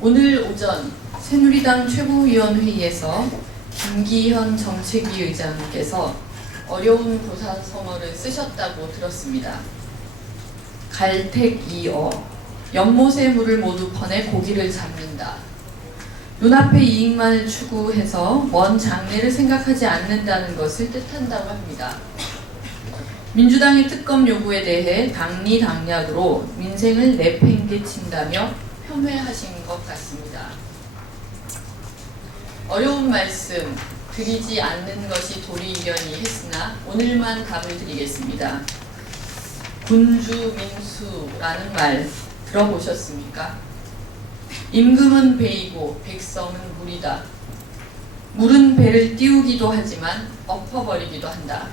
오늘 오전 새누리당 최고위원회의에서 김기현 정책위 의장께서 어려운 고사성어를 쓰셨다고 들었습니다. 갈택이어, 연못의 물을 모두 퍼내 고기를 잡는다. 눈앞의 이익만을 추구해서 먼 장래를 생각하지 않는다는 것을 뜻한다고 합니다. 민주당의 특검 요구에 대해 당리당략으로 민생을 내팽개친다며 폄훼하신 것 같습니다. 어려운 말씀 드리지 않는 것이 도리이려니 했으나 오늘만 답을 드리겠습니다. 군주민수라는 말 들어보셨습니까? 임금은 배이고 백성은 물이다. 물은 배를 띄우기도 하지만 엎어버리기도 한다.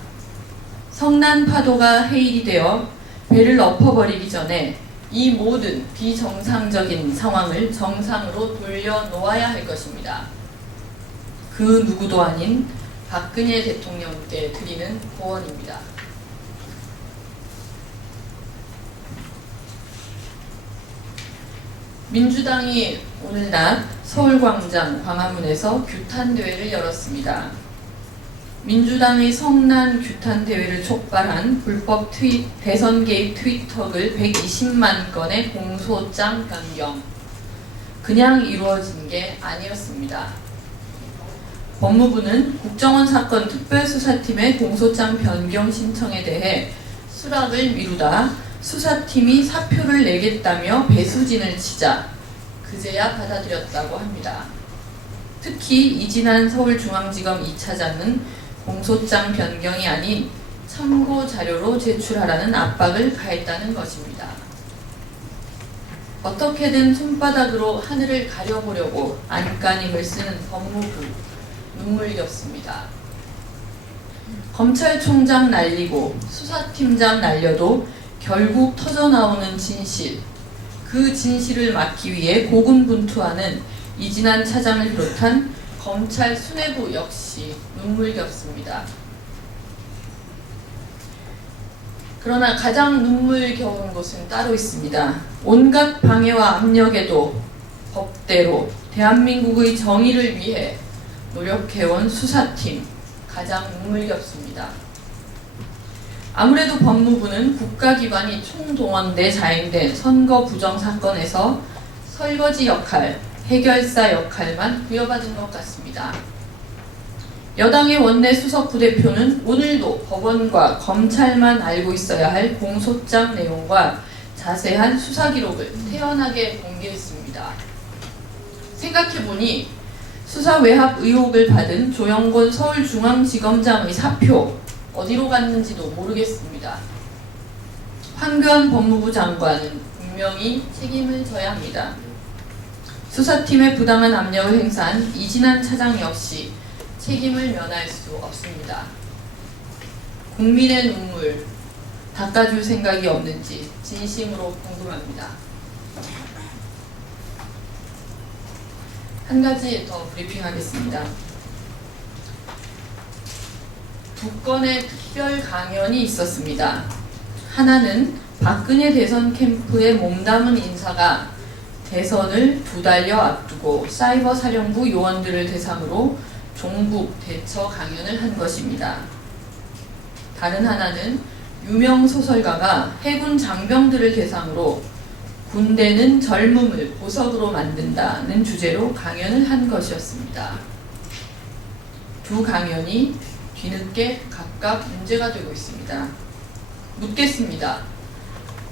성난 파도가 해일이 되어 배를 엎어버리기 전에 이 모든 비정상적인 상황을 정상으로 돌려놓아야 할 것입니다. 그 누구도 아닌 박근혜 대통령께 드리는 고언입니다. 민주당이 오늘 낮 서울광장 광화문에서 규탄대회를 열었습니다. 민주당의 성난 규탄대회를 촉발한 불법 대선 개입 트위터글 120만 건의 공소장 변경, 그냥 이루어진 게 아니었습니다. 법무부는 국정원 사건 특별수사팀의 공소장 변경 신청에 대해 수락을 미루다 수사팀이 사표를 내겠다며 배수진을 치자 그제야 받아들였다고 합니다. 특히 이진한 서울중앙지검 2차장은 공소장 변경이 아닌 참고 자료로 제출하라는 압박을 가했다는 것입니다. 어떻게든 손바닥으로 하늘을 가려보려고 안간힘을 쓰는 법무부, 눈물겹습니다. 검찰총장 날리고 수사팀장 날려도 결국 터져나오는 진실, 그 진실을 막기 위해 고군분투하는 이진한 차장을 비롯한 검찰 수뇌부 역시 눈물겹습니다. 그러나 가장 눈물겨운 것은 따로 있습니다. 온갖 방해와 압력에도 법대로 대한민국의 정의를 위해 노력해온 수사팀, 가장 눈물겹습니다. 아무래도 법무부는 국가기관이 총동원돼 자행된 선거 부정 사건에서 설거지 역할, 해결사 역할만 부여받은 것 같습니다. 여당의 원내 수석 부대표는 오늘도 법원과 검찰만 알고 있어야 할 공소장 내용과 자세한 수사 기록을 태연하게 공개했습니다. 생각해보니 수사 외압 의혹을 받은 조영곤 서울중앙지검장의 사표 어디로 갔는지도 모르겠습니다. 황교안 법무부 장관은 분명히 책임을 져야 합니다. 수사팀의 부당한 압력을 행사한 이진한 차장 역시 책임을 면할 수 없습니다. 국민의 눈물 닦아줄 생각이 없는지 진심으로 궁금합니다. 한 가지 더 브리핑하겠습니다. 두 건의 특별 강연이 있었습니다. 하나는 박근혜 대선 캠프에 몸담은 인사가 대선을 2달여 앞두고 사이버 사령부 요원들을 대상으로 종북 대처 강연을 한 것입니다. 다른 하나는 유명 소설가가 해군 장병들을 대상으로 군대는 젊음을 보석으로 만든다는 주제로 강연을 한 것이었습니다. 두 강연이 뒤늦게 각각 문제가 되고 있습니다. 묻겠습니다.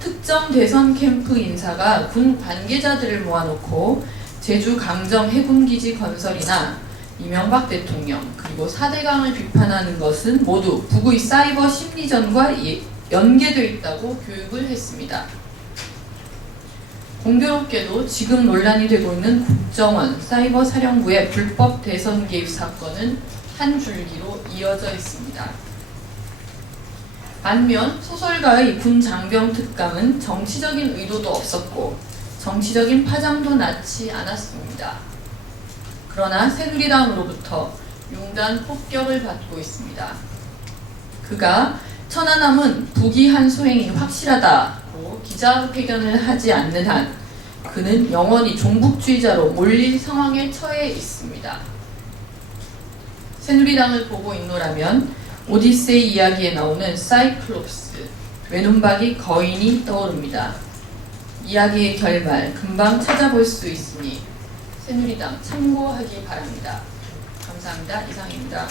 특정 대선 캠프 인사가 군 관계자들을 모아놓고 제주 강정 해군기지 건설이나 이명박 대통령 그리고 4대강을 비판하는 것은 모두 북의 사이버 심리전과 연계되어 있다고 교육을 했습니다. 공교롭게도 지금 논란이 되고 있는 국정원 사이버 사령부의 불법 대선 개입 사건은 한 줄기로 이어져 있습니다. 반면 소설가의 군 장병 특감은 정치적인 의도도 없었고 정치적인 파장도 낳지 않았습니다. 그러나 새누리당으로부터 융단 폭격을 받고 있습니다. 그가 천안함은 북이 한 소행이 확실하다고 기자회견을 하지 않는 한 그는 영원히 종북주의자로 몰릴 상황에 처해 있습니다. 새누리당을 보고 있노라면 오디세이 이야기에 나오는 사이클롭스, 외눈박이 거인이 떠오릅니다. 이야기의 결말 금방 찾아볼 수 있으니 새누리당 참고하기 바랍니다. 감사합니다. 이상입니다.